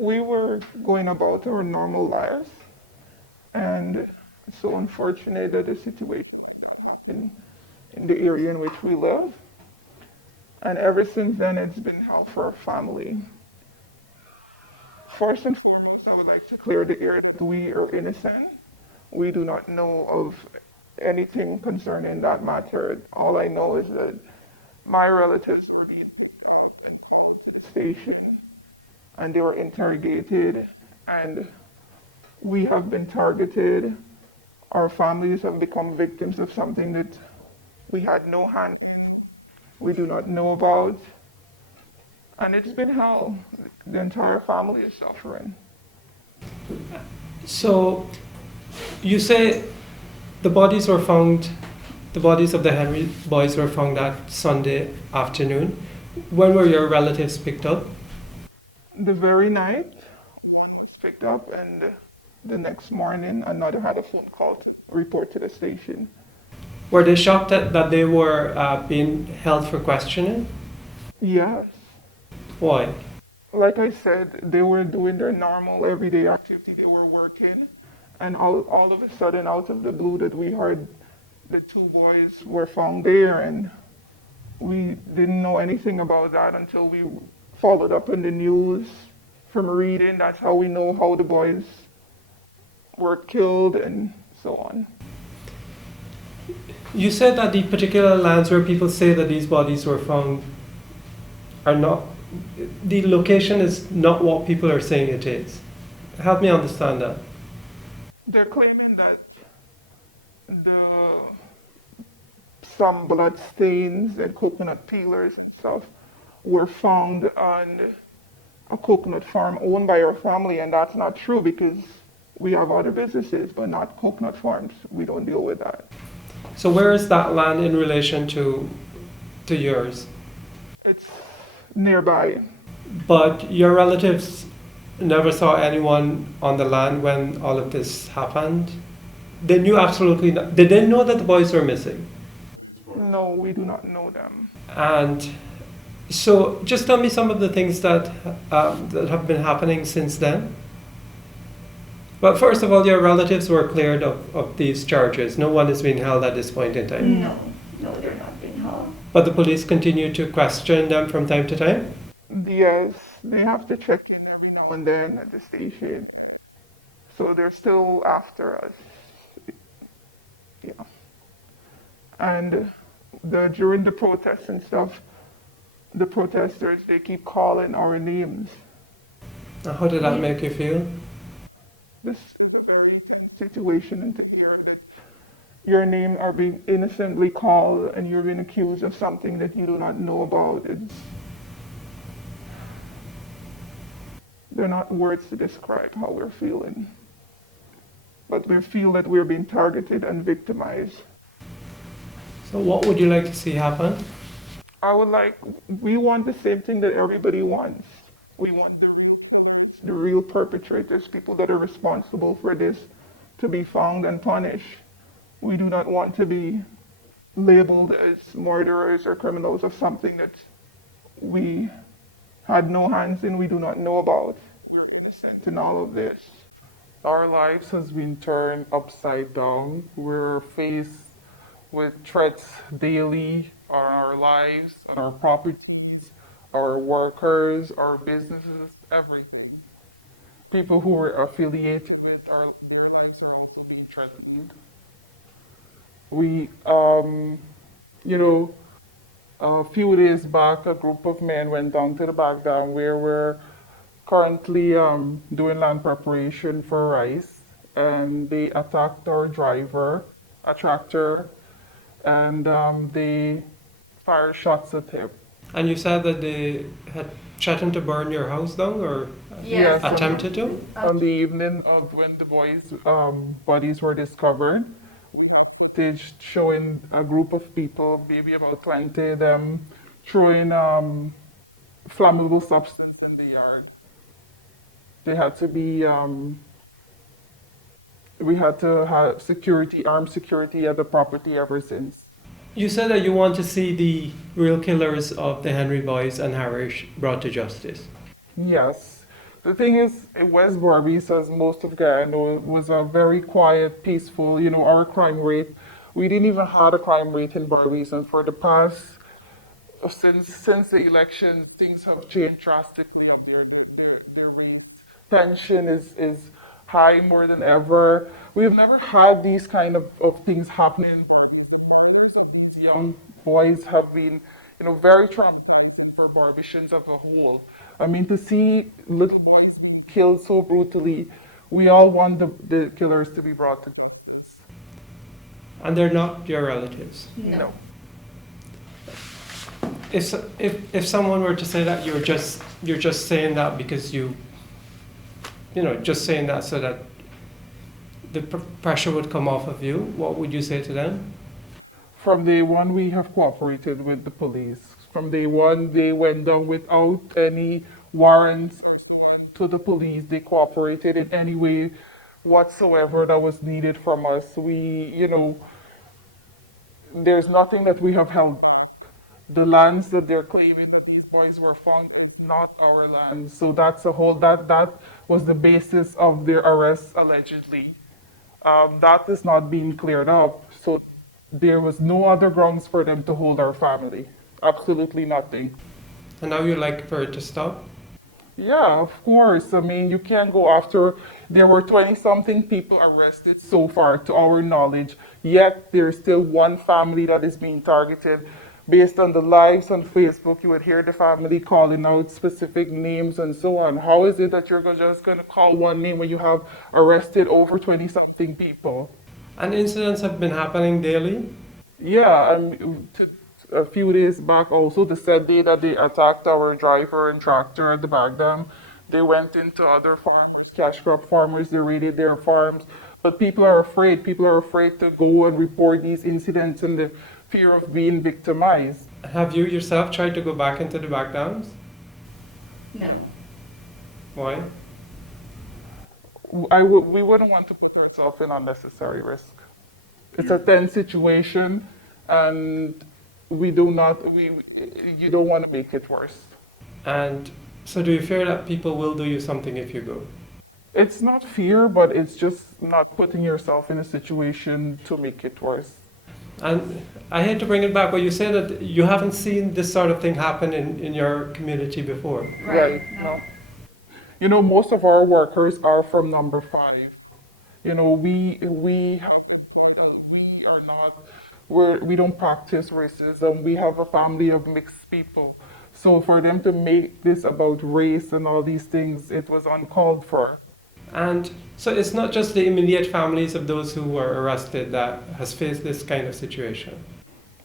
We were going about our normal lives, and it's so unfortunate that the situation happened in the area in which we live. And ever since then, it's been hell for our family. First and foremost, I would like to clear the air that we are innocent. We do not know of anything concerning that matter. All I know is that my relatives were being picked up and followed to the station, and they were interrogated, and we have been targeted. Our families have become victims of something that we had no hand in, we do not know about, and it's been hell. The entire family is suffering. So you say the bodies were found, the bodies of the Henry boys were found that Sunday afternoon. When were your relatives picked up? The very night, one was picked up, and the next morning, another had a phone call to report to the station. Were they shocked that they were being held for questioning? Yes. Why? Like I said, they were doing their normal everyday activity. They were working, and all of a sudden, out of the blue, that we heard the two boys were found there, and we didn't know anything about that until we followed up on the news from reading. That's how we know how the boys were killed and so on. You said that the particular lands where people say that these bodies were found are not, the location is not what people are saying it is. Help me understand that. They're claiming that the some blood stains and coconut peelers and stuff were found on a coconut farm owned by our family, and that's not true because we have other businesses, but not coconut farms. We don't deal with that. So where is that land in relation to yours? It's nearby. But your relatives never saw anyone on the land when all of this happened? They knew absolutely not. They didn't know that the boys were missing. No, we do not know them. And so just tell me some of the things that have been happening since then. Well, first of all, your relatives were cleared of these charges. No one is being held at this point in time. No, no, they're not being held. But the police continue to question them from time to time. Yes, they have to check in every now and then at the station. So they're still after us. Yeah. And during the protests and stuff, the protesters, they keep calling our names. Now, how did that make you feel? This is a very tense situation, and to hear that your name are being innocently called and you're being accused of something that you do not know about, they're not words to describe how we're feeling. But we feel that we're being targeted and victimized. So what would you like to see happen? We want the same thing that everybody wants. We want the real perpetrators, people that are responsible for this, to be found and punished. We do not want to be labeled as murderers or criminals of something that we had no hands in, we do not know about. We're innocent in all of this. Our lives has been turned upside down. We're faced with threats daily on our lives, on our properties, our workers, our businesses, everything. People who are affiliated with their lives are also being threatened. We, you know, a few days back, a group of men went down to the back dam where we're currently doing land preparation for rice, and they attacked our driver, a tractor, and they fired shots at him. And you said that they had threatened to burn your house down or Yes, attempted to? on the evening of when the boys' bodies were discovered, footage showing a group of people, maybe about 20 of them, throwing flammable substance in the yard. They had to be, we had to have security, armed security at the property ever since. You said that you want to see the real killers of the Henry boys and Harish brought to justice. Yes, The thing is, West Barbados, as most of Guyana know, was a very quiet, peaceful, our crime rate. We didn't even have a crime rate in Barbados, and for the past, since the election, things have changed drastically of their rates. Tension is high more than ever. We've never had these kind of things happening in Barbados. The lives of these young boys have been, very traumatizing for Barbadians as a whole. I mean, to see little boys being killed so brutally, we all want the killers to be brought to justice. And they're not your relatives. No. If someone were to say that you're just saying that because just saying that so that the pressure would come off of you, what would you say to them? From day one, we have cooperated with the police. From day one, they went down without any warrants or so on to the police. They cooperated in any way whatsoever that was needed from us. There's nothing that we have held back. The lands that they're claiming that these boys were found is not our land. So that's a whole that was the basis of their arrest allegedly. That is not being cleared up. So there was no other grounds for them to hold our family. Absolutely nothing. And now you'd like for it to stop? Yeah, of course. I mean, you can't go after. There were 20 something people arrested so far, to our knowledge, yet there's still one family that is being targeted. Based on the lives on Facebook, you would hear the family calling out specific names and so on. How is it that you're just going to call one name when you have arrested over 20 something people? And incidents have been happening daily? Yeah, a few days back also, the said day that they attacked our driver and tractor at the back dam, they went into other farmers, cash crop farmers, they raided their farms. But people are afraid. People are afraid to go and report these incidents and the fear of being victimized. Have you yourself tried to go back into the back dams? No. Why? We wouldn't want to put ourselves in unnecessary risk. It's a tense situation, and you don't want to make it worse. And so do you fear that people will do you something if you go? It's not fear, but it's just not putting yourself in a situation to make it worse. And I hate to bring it back, but you say that you haven't seen this sort of thing happen in your community before. Right. No. Most of our workers are from number 5. We are not we don't practice racism. We have a family of mixed people. So for them to make this about race and all these things, it was uncalled for. And so it's not just the immediate families of those who were arrested that has faced this kind of situation.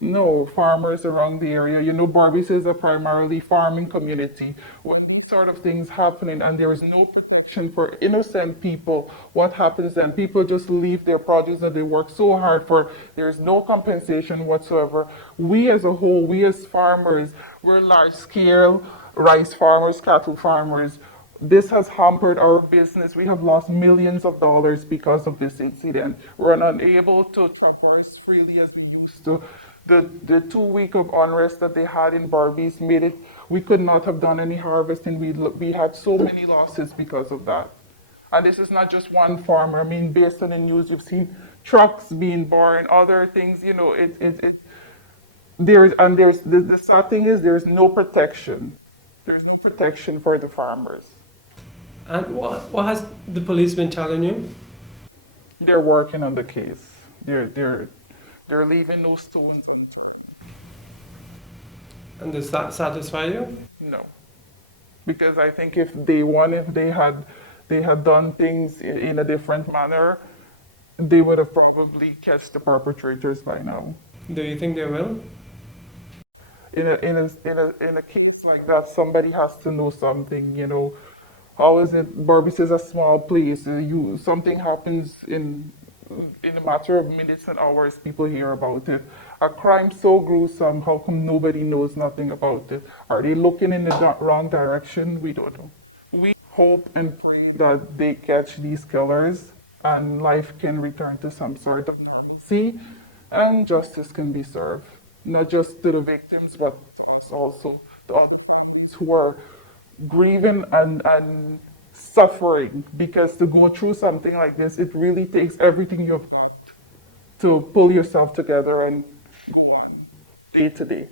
No, farmers around the area. Barbados is a primarily farming community. When these sort of things happening and there is no protection for innocent people, what happens then? People just leave their produce that they work so hard for. There is no compensation whatsoever. We as a whole, we as farmers, we're large scale rice farmers, cattle farmers. This has hampered our business. We have lost millions of dollars because of this incident. We're unable to traverse freely as we used to. The 2 week of unrest that they had in Barbados made it, we could not have done any harvesting. We had so many losses because of that. And this is not just one farmer. I mean, based on the news, you've seen trucks being burned, other things, the sad thing is there's no protection. There's no protection for the farmers. And what has the police been telling you? They're working on the case. They're leaving no stones unturned. And does that satisfy you? No, because I think if they had done things in a different manner, they would have probably catch the perpetrators by now. Do you think they will? In a case like that, somebody has to know something. How is it? Barbados is a small place. Something happens in a matter of minutes and hours, people hear about it. A crime so gruesome, how come nobody knows nothing about it? Are they looking in the wrong direction? We don't know. We hope and pray that they catch these killers and life can return to some sort of normalcy and justice can be served. Not just to the victims, but to us also, to other families who are grieving and suffering, because to go through something like this, it really takes everything you've got to pull yourself together and go on day to day.